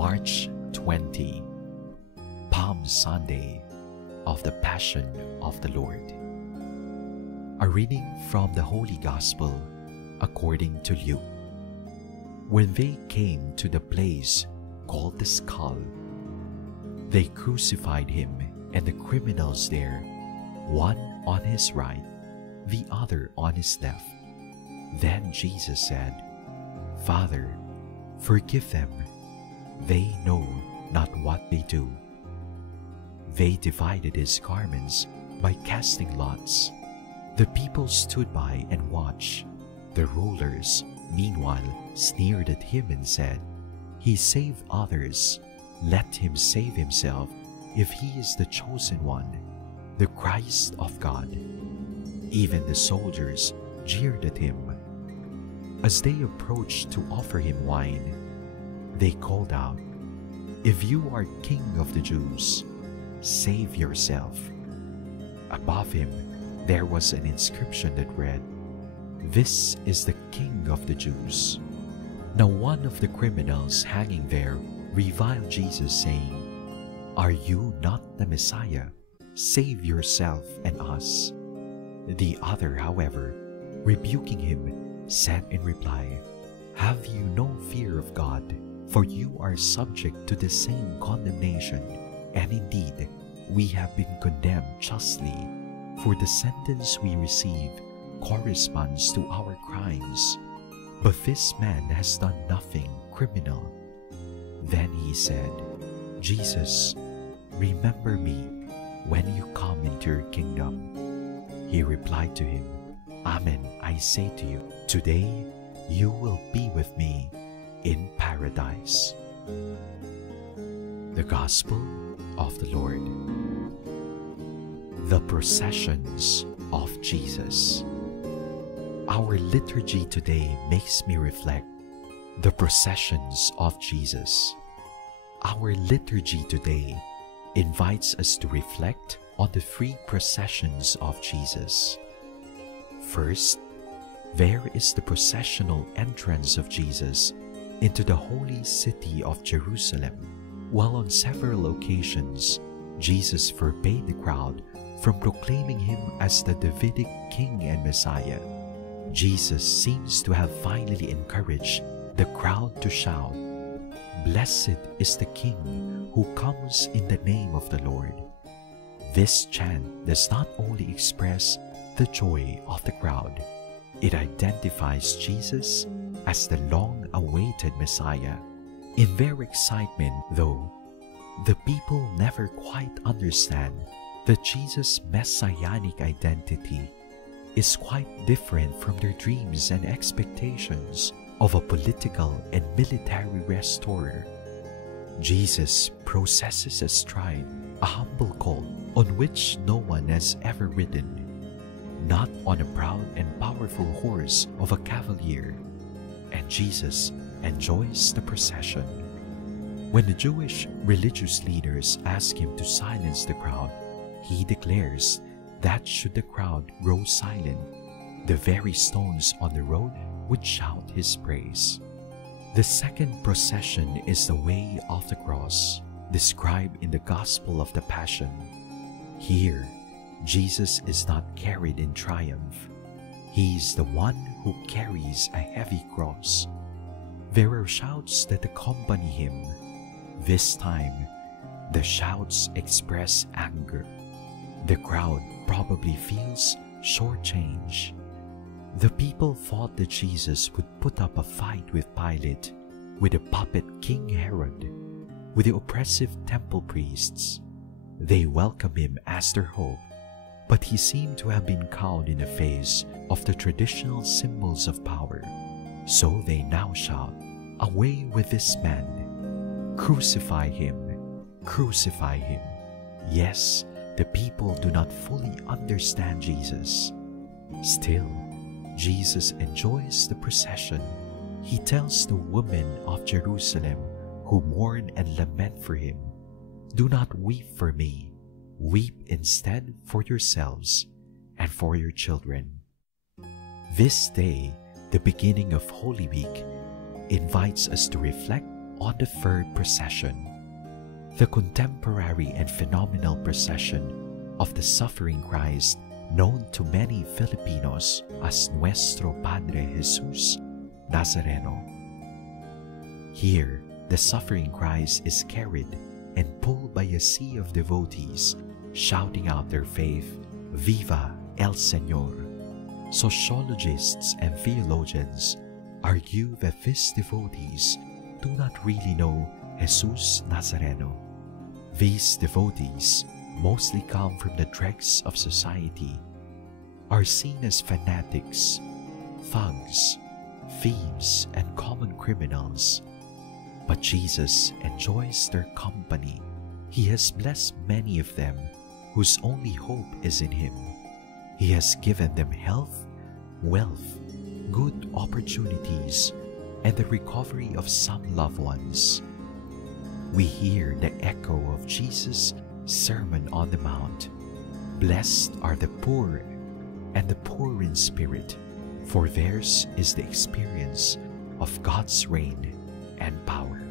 March 20, Palm Sunday of the Passion of the Lord. A reading from the Holy Gospel according to Luke. When they came to the place called the Skull, they crucified him and the criminals there, one on his right, the other on his left. Then Jesus said, "Father, forgive them. They know not what they do." They divided his garments by casting lots. The people stood by and watched. The rulers, meanwhile, sneered at him and said, "He saved others. Let him save himself if he is the chosen one, the Christ of God." Even the soldiers jeered at him. As they approached to offer him wine, they called out, "If you are King of the Jews, save yourself." Above him there was an inscription that read, "This is the King of the Jews." Now one of the criminals hanging there reviled Jesus, saying, "Are you not the Messiah? Save yourself and us." The other, however, rebuking him, said in reply, "Have you no fear of God? For you are subject to the same condemnation, and indeed we have been condemned justly, for the sentence we receive corresponds to our crimes. But this man has done nothing criminal." Then he said, "Jesus, remember me when you come into your kingdom." He replied to him, "Amen, I say to you, today you will be with me in paradise." The Gospel of the Lord. The processions of Jesus. Our liturgy today makes me reflect the processions of Jesus. Our liturgy today invites us to reflect on the three processions of Jesus. First, there is the processional entrance of Jesus into the holy city of Jerusalem, while on several occasions Jesus forbade the crowd from proclaiming him as the Davidic King and Messiah. Jesus seems to have finally encouraged the crowd to shout, "Blessed is the King who comes in the name of the Lord." This chant does not only express the joy of the crowd, it identifies Jesus as the long-awaited Messiah. In their excitement, though, the people never quite understand that Jesus' messianic identity is quite different from their dreams and expectations of a political and military restorer. Jesus processes astride a humble colt on which no one has ever ridden, not on a proud and powerful horse of a cavalier, and Jesus enjoys the procession. When the Jewish religious leaders ask him to silence the crowd, he declares that should the crowd grow silent, the very stones on the road would shout his praise. The second procession is the way of the cross, described in the Gospel of the Passion. Here, Jesus is not carried in triumph. He is the one who carries a heavy cross. There are shouts that accompany him. This time, the shouts express anger. The crowd probably feels shortchanged. The people thought that Jesus would put up a fight with Pilate, with the puppet King Herod, with the oppressive temple priests. They welcomed him as their hope, but he seemed to have been cowed in the face of the traditional symbols of power. So they now shout, "Away with this man! Crucify him! Crucify him!" Yes, the people do not fully understand Jesus. Still, Jesus enjoys the procession. He tells the women of Jerusalem who mourn and lament for him, "Do not weep for me. Weep instead for yourselves and for your children." This day, the beginning of Holy Week, invites us to reflect on the third procession, the contemporary and phenomenal procession of the suffering Christ, known to many Filipinos as Nuestro Padre Jesus Nazareno. Here, the suffering Christ is carried and pulled by a sea of devotees shouting out their faith, "Viva el Señor!" Sociologists and theologians argue that these devotees do not really know Jesus Nazareno. These devotees, mostly come from the dregs of society, are seen as fanatics, thugs, thieves, and common criminals. But Jesus enjoys their company. He has blessed many of them whose only hope is in Him. He has given them health, wealth, good opportunities, and the recovery of some loved ones. We hear the echo of Jesus' Sermon on the Mount. Blessed are the poor and the poor in spirit, for theirs is the experience of God's reign and power.